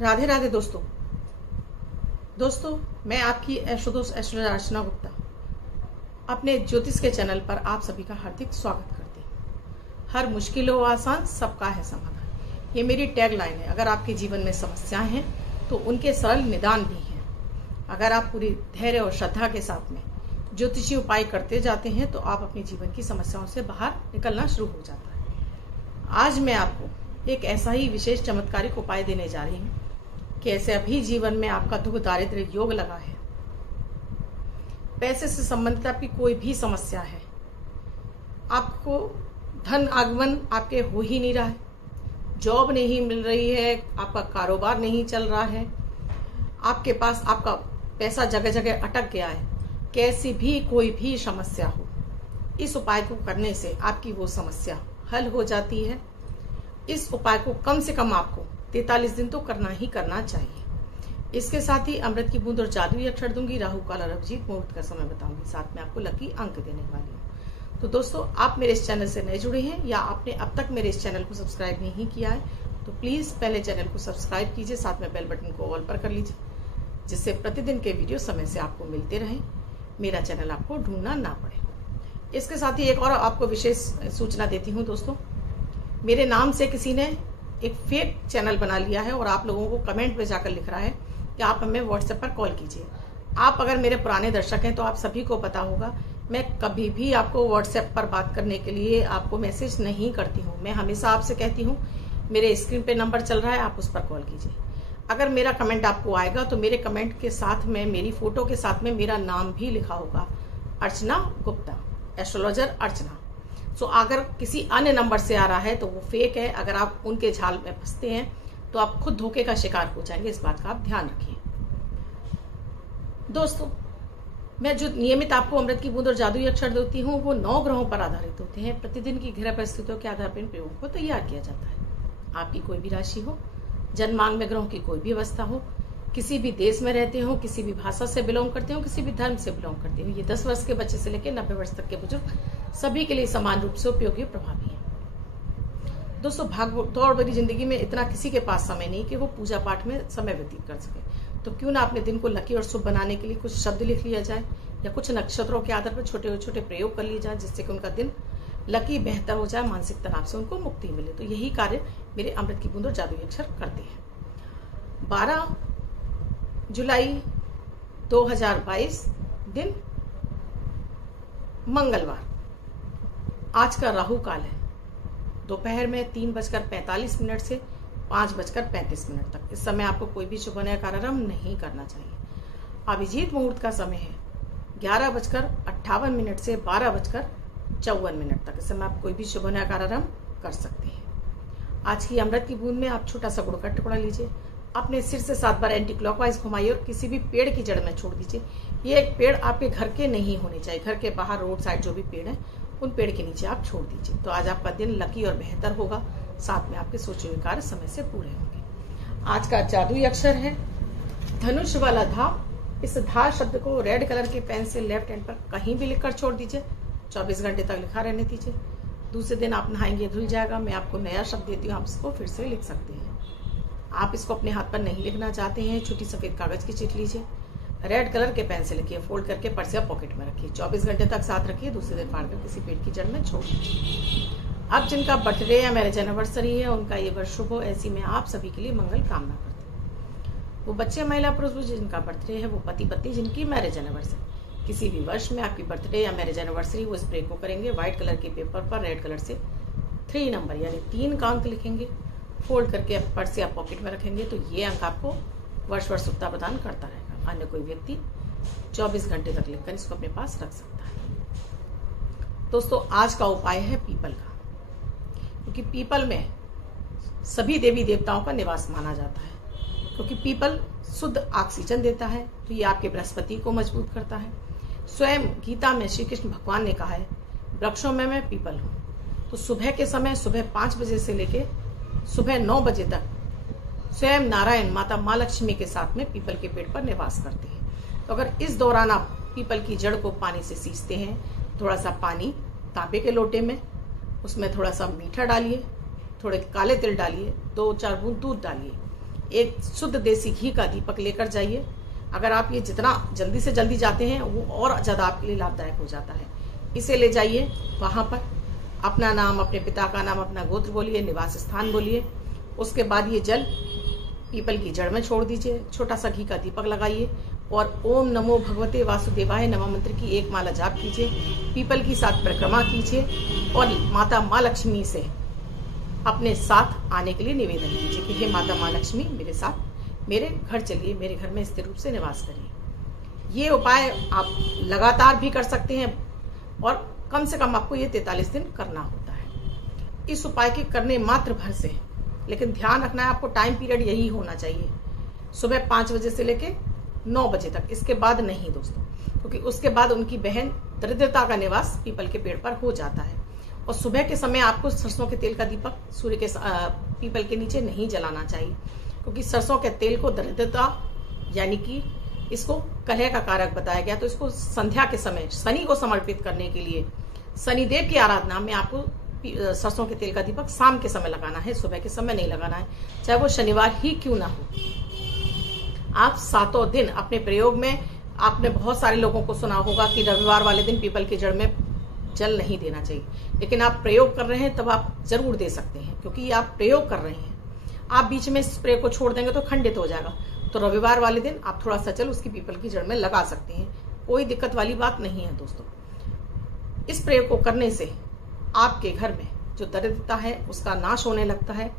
राधे राधे दोस्तों मैं आपकी एस्ट्रोदोस्त एस्ट्रोलॉजर अर्चना गुप्ता अपने ज्योतिष के चैनल पर आप सभी का हार्दिक स्वागत करती हूँ। हर मुश्किल हो आसान, सबका है समाधान, ये मेरी टैग लाइन है। अगर आपके जीवन में समस्याएं हैं तो उनके सरल निदान भी हैं। अगर आप पूरी धैर्य और श्रद्धा के साथ में ज्योतिषी उपाय करते जाते हैं तो आप अपने जीवन की समस्याओं से बाहर निकलना शुरू हो जाता है। आज मैं आपको एक ऐसा ही विशेष चमत्कारिक उपाय देने जा रही हूँ कि ऐसे अभी जीवन में आपका दुख दारिद्र्य योग लगा है, पैसे से संबंधित आपकी कोई भी समस्या है, आपको धन आगमन आपके हो ही नहीं रहा है, जॉब नहीं मिल रही है, आपका कारोबार नहीं चल रहा है, आपके पास आपका पैसा जगह जगह अटक गया है, कैसी भी कोई भी समस्या हो, इस उपाय को करने से आपकी वो समस्या हल हो जाती है। इस उपाय को कम से कम आपको 43 दिन तो करना ही करना चाहिए। इसके साथ ही अमृत की बूंद और जादुई अक्षर दूंगी, राहु काल और अभिजीत मुहूर्त का समय बताऊंगी, साथ में आपको लकी अंक देने वाली हूँ। तो दोस्तों, आप मेरे इस चैनल से नए जुड़े हैं या आपने अब तक मेरे इस चैनल को सब्सक्राइब नहीं किया है तो प्लीज पहले चैनल को सब्सक्राइब कीजिए, साथ में बेल बटन को ऑल पर कर लीजिए, जिससे प्रतिदिन के वीडियो समय से आपको मिलते रहे, मेरा चैनल आपको ढूंढना ना पड़े। इसके साथ ही एक और आपको विशेष सूचना देती हूँ दोस्तों, मेरे नाम से किसी ने एक फेक चैनल बना लिया है और आप लोगों को कमेंट में जाकर लिख रहा है कि आप हमें व्हाट्सएप पर कॉल कीजिए। आप अगर मेरे पुराने दर्शक हैं तो आप सभी को पता होगा, मैं कभी भी आपको व्हाट्सएप पर बात करने के लिए आपको मैसेज नहीं करती हूँ। मैं हमेशा आपसे कहती हूँ मेरे स्क्रीन पे नंबर चल रहा है, आप उस पर कॉल कीजिए। अगर मेरा कमेंट आपको आएगा तो मेरे कमेंट के साथ में मेरी फोटो के साथ में मेरा नाम भी लिखा होगा, अर्चना गुप्ता, एस्ट्रोलॉजर अर्चना। सो अगर किसी अन्य नंबर से आ रहा है तो वो फेक है। अगर आप उनके जाल में फंसते हैं तो आप खुद धोखे का शिकार हो जाएंगे, इस बात का आप ध्यान रखिए। दोस्तों, मैं जो नियमित आपको अमृत की बूंद और जादुई अक्षर देती हूँ वो 9 ग्रहों पर आधारित होते हैं। प्रतिदिन की ग्रह परिस्थितियों के आधार पर इन प्रयोगों को तैयार किया जाता है। आपकी कोई भी राशि हो, जन्मांग में ग्रहों की कोई भी अवस्था हो, किसी भी देश में रहते हो, किसी भी भाषा से बिलोंग करते हो, किसी भी धर्म से बिलोंग करते हो, ये 10 वर्ष के बच्चे से लेकर 90 वर्ष तक के बुजुर्ग सभी के लिए समान रूप से उपयोगी और प्रभावी है। दोस्तों, भाग दौड़ भरी जिंदगी में इतना किसी के पास समय नहीं कि वो पूजा पाठ में समय व्यतीत कर सके, तो क्यों ना अपने दिन को लकी और शुभ बनाने के लिए कुछ शब्द लिख लिया जाए या कुछ नक्षत्रों के आधार पर छोटे छोटे प्रयोग कर लिए जाए, जिससे कि उनका दिन लकी बेहतर हो जाए, मानसिक तनाव से उनको मुक्ति मिले। तो यही कार्य मेरे अमृत की बूंद और जादुई अक्षर करते हैं। 12 जुलाई 2022 दिन मंगलवार, आज का राहु काल है दोपहर में 3:45 से 5:35 तक। इस समय आपको कोई भी शुभ कार्यारंभ नहीं करना चाहिए। अभिजीत मुहूर्त का समय है 11:58 से 12:54 तक। इस समय आप कोई भी शुभ कार्यारंभ कर सकते हैं। आज की अमृत की बूंद में आप छोटा सा गुड़ का टुकड़ा लीजिए, अपने सिर से 7 बार एंटी क्लॉकवाइज घुमाइए और किसी भी पेड़ की जड़ में छोड़ दीजिए। ये एक पेड़ आपके घर के नहीं होने चाहिए, घर के बाहर रोड साइड जो भी पेड़ है उन पेड़ के नीचे आप छोड़ दीजिए। तो आज आपका दिन लकी और बेहतर होगा, साथ में आपके सोचे हुए कार्य समय से पूरे होंगे। आज का जादुई अक्षर है धनुष वाला धा। इस धा शब्द को रेड कलर के पेन से लेफ्ट हैंड पर कहीं भी लिखकर छोड़ दीजिए, 24 घंटे तक लिखा रहने दीजिए। दूसरे दिन आप नहाएंगे, धुल जाएगा। मैं आपको नया शब्द देती हूँ, आप इसको फिर से लिख सकते हैं। आप इसको अपने हाथ पर नहीं लिखना चाहते हैं, छोटी सफेद कागज की चिट लीजिए, रेड कलर के पेन से लिखिए, फोल्ड करके पर्स या पॉकेट में रखिए, 24 घंटे तक साथ रखिए, दूसरे दिन फाड़ कर किसी पेड़ की जड़ में छोड़ दीजिए। अब जिनका बर्थडे या मैरिज एनिवर्सरी है उनका ये वर्ष शुभ हो, ऐसी में आप सभी के लिए मंगल कामना करती हूँ। वो बच्चे, महिला, पुरुष जिनका बर्थडे है, वो पति पत्नी जिनकी मैरिज एनिवर्सरी, किसी भी वर्ष में आपकी बर्थडे या मैरिज एनिवर्सरी, वो स्प्रे को करेंगे। व्हाइट कलर के पेपर पर रेड कलर से 3 नंबर यानी 3 का अंक लिखेंगे, फोल्ड करके पर्स या पॉकेट में रखेंगे, तो ये अंक आपको वर्ष वर्ष शुभता प्रदान करता रहेगा। अन्य कोई व्यक्ति 24 घंटे तक लिखकर इसको अपने पास रख सकता है। दोस्तों, आज का उपाय है पीपल का, क्योंकि पीपल में सभी देवी देवताओं का निवास माना जाता है, क्योंकि पीपल शुद्ध ऑक्सीजन देता है, तो ये आपके बृहस्पति को मजबूत करता है। स्वयं गीता में श्री कृष्ण भगवान ने कहा है, वृक्षों में मैं पीपल हूँ। तो सुबह के समय, सुबह 5 बजे से लेके सुबह 9 बजे तक स्वयं नारायण माता माँ लक्ष्मी के साथ में पीपल के पेड़ पर निवास करते हैं। तो अगर इस दौरान आप पीपल की जड़ को पानी से सींचते हैं, थोड़ा सा पानी तांबे के लोटे में, उसमें थोड़ा सा मीठा डालिए, थोड़े काले तिल डालिए, 2-4 बूंद दूध डालिए, एक शुद्ध देसी घी का दीपक लेकर जाइए। अगर आप ये जितना जल्दी से जल्दी जाते हैं वो और ज्यादा आपके लिए लाभदायक हो जाता है। इसे ले जाइए, वहां पर अपना नाम, अपने पिता का नाम, अपना गोत्र बोलिए, निवास स्थान बोलिए। उसके बाद ये जल पीपल की जड़ में छोड़ दीजिए, छोटा सा घी का दीपक लगाइए और ओम नमो भगवते वासुदेवाय नमः मंत्र की एक माला जाप कीजिए। पीपल की 7 परिक्रमा कीजिए और माता माँ लक्ष्मी से अपने साथ आने के लिए निवेदन कीजिए कि हे माता माँ लक्ष्मी, मेरे साथ मेरे घर चलिए, मेरे घर में स्थिर रूप से निवास करिए। ये उपाय आप लगातार भी कर सकते हैं और कम से कम आपको ये 43 दिन करना होता है। इस उपाय के करने मात्र भर से, लेकिन ध्यान रखना है आपको टाइम पीरियड यही होना चाहिए, सुबह 5 बजे से लेके 9 बजे तक। इसके बाद नहीं दोस्तों, क्योंकि उसके बाद उनकी बहन दरिद्रता का निवास पीपल के पेड़ पर हो जाता है। और सुबह के समय आपको सरसों के तेल का दीपक सूर्य के पीपल के नीचे नहीं जलाना चाहिए, क्योंकि सरसों के तेल को दरिद्रता यानी कि इसको कलह का कारक बताया गया। तो इसको संध्या के समय शनि को समर्पित करने के लिए, शनिदेव की आराधना में आपको सरसों के तेल का दीपक शाम के समय लगाना है, सुबह के समय नहीं लगाना है, चाहे वो शनिवार ही क्यों ना हो। आप 7 दिन अपने प्रयोग में, आपने बहुत सारे लोगों को सुना होगा कि रविवार वाले दिन पीपल की जड़ में जल नहीं देना चाहिए, लेकिन आप प्रयोग कर रहे हैं तब आप जरूर दे सकते हैं, क्योंकि आप प्रयोग कर रहे हैं। आप बीच में स्प्रे को छोड़ देंगे तो खंडित हो जाएगा। तो रविवार वाले दिन आप थोड़ा सा जल उसकी पीपल की जड़ में लगा सकते हैं, कोई दिक्कत वाली बात नहीं है दोस्तों। इस प्रयोग को करने से आपके घर में जो दरिद्रता है उसका नाश होने लगता है,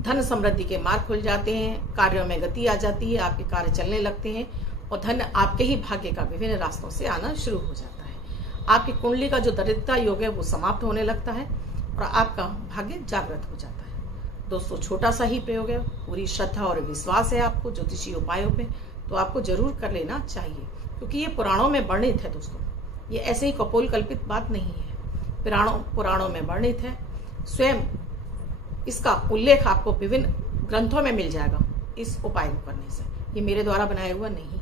धन समृद्धि के मार्ग खुल जाते हैं, कार्यों में गति आ जाती है, आपके कार्य चलने लगते हैं और धन आपके ही भाग्य का विभिन्न रास्तों से आना शुरू हो जाता है। आपकी कुंडली का जो दरिद्रता योग है वो समाप्त होने लगता है और आपका भाग्य जागृत हो जाता है। दोस्तों, छोटा सा ही प्रयोग है, पूरी श्रद्धा और विश्वास है आपको ज्योतिषी उपायों पे, तो आपको जरूर कर लेना चाहिए, क्योंकि ये पुराणों में वर्णित है दोस्तों। ये ऐसे ही कपोल कल्पित बात नहीं है, पुराणों में वर्णित है। स्वयं इसका उल्लेख आपको विभिन्न ग्रंथों में मिल जाएगा इस उपाय को करने से। ये मेरे द्वारा बनाया हुआ नहीं है,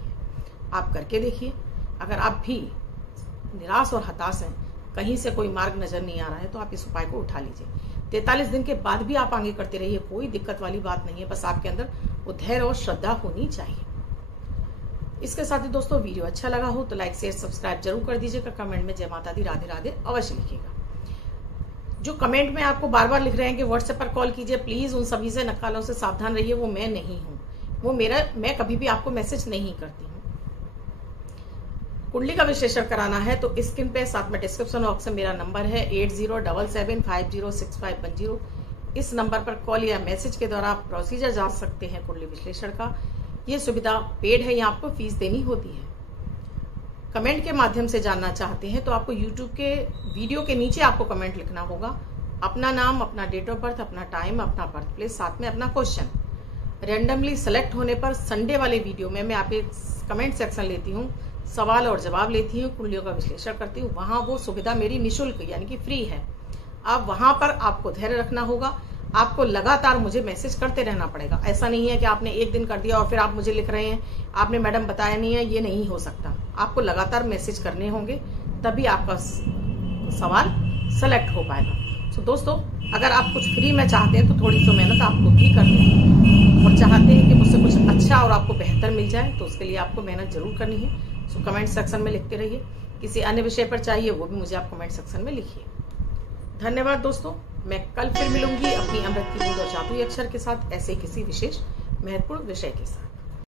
आप करके देखिए। अगर आप भी निराश और हताश हैं, कहीं से कोई मार्ग नजर नहीं आ रहा है, तो आप इस उपाय को उठा लीजिए। 43 दिन के बाद भी आप आगे करते रहिए, कोई दिक्कत वाली बात नहीं है, बस आपके अंदर वो धैर्य और श्रद्धा होनी चाहिए। इसके साथ ही दोस्तों, वीडियो अच्छा लगा हो तो लाइक शेयर सब्सक्राइब जरूर कर दीजिएगा। कमेंट में जय माता दी, राधे राधे अवश्य लिखिएगा। जो कमेंट में आपको बार बार लिख रहे हैं कि व्हाट्सएप पर कॉल कीजिए, प्लीज उन सभी से नकालों से सावधान रहिए। वो मैं नहीं हूं, मैं कभी भी आपको मैसेज नहीं करती हूँ। कुंडली का विश्लेषण कराना है तो स्क्रीन पे साथ में डिस्क्रिप्शन बॉक्स में मेरा नंबर है 8077506510। इस नंबर पर कॉल या मैसेज के द्वारा आप प्रोसीजर जान सकते हैं कुंडली विश्लेषण का। ये सुविधा पेड है, यहाँ आपको फीस देनी होती है। कमेंट के माध्यम से जानना चाहते हैं तो आपको यूट्यूब के वीडियो के नीचे आपको कमेंट लिखना होगा, अपना नाम, अपना डेट ऑफ बर्थ, अपना टाइम, अपना बर्थ प्लेस, साथ में अपना क्वेश्चन। रेंडमली सेलेक्ट होने पर संडे वाले वीडियो में मैं आपके कमेंट सेक्शन लेती हूँ, सवाल और जवाब लेती हूँ, कुंडलियों का विश्लेषण करती हूँ। वहां वो सुविधा मेरी निःशुल्क यानी कि फ्री है। अब वहां पर आपको धैर्य रखना होगा, आपको लगातार मुझे मैसेज करते रहना पड़ेगा। ऐसा नहीं है कि आपने एक दिन कर दिया और फिर आप मुझे लिख रहे हैं आपने मैडम बताया नहीं है, ये नहीं हो सकता। आपको लगातार मैसेज करने होंगे, तभी आपका सवाल सेलेक्ट हो पाएगा। तो दोस्तों, अगर आप कुछ फ्री में चाहते हैं तो थोड़ी सी मेहनत आपको भी करनी है और चाहते हैं कि मुझसे कुछ अच्छा और आपको बेहतर मिल जाए, तो उसके लिए आपको मेहनत जरूर करनी है। सो कमेंट सेक्शन में लिखते रहिए। किसी अन्य विषय पर चाहिए वो भी मुझे आप कमेंट सेक्शन में लिखिए। धन्यवाद दोस्तों, मैं कल फिर मिलूंगी अपनी अमृत की बूंद और जादुई अक्षर के साथ, ऐसे किसी विशेष महत्वपूर्ण विषय के साथ।